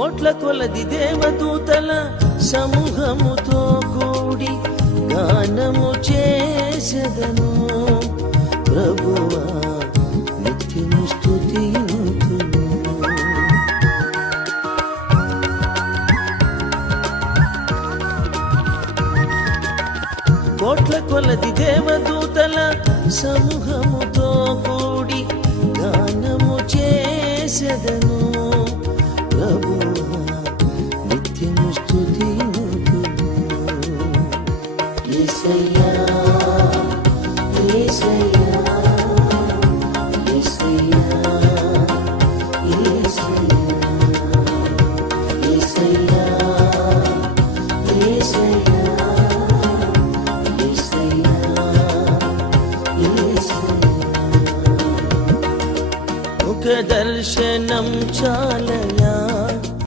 కోట్ల కొలది దేవదూతల సమూహముతో కూడి గానము చేసెదను. ప్రభువా నిత్యము స్తుతింతును. కోట్ల కొలది దేవదూతల సమూహముతో కూడి గానము చేసెదను. ప్రభువా నిత్యము స్తుతింతును. యేసయ్యా యేసయ్యా యేసయ్యా యేసయ్యా యేసయ్యా యేసయ్యా ఒక దర్శనం చాలే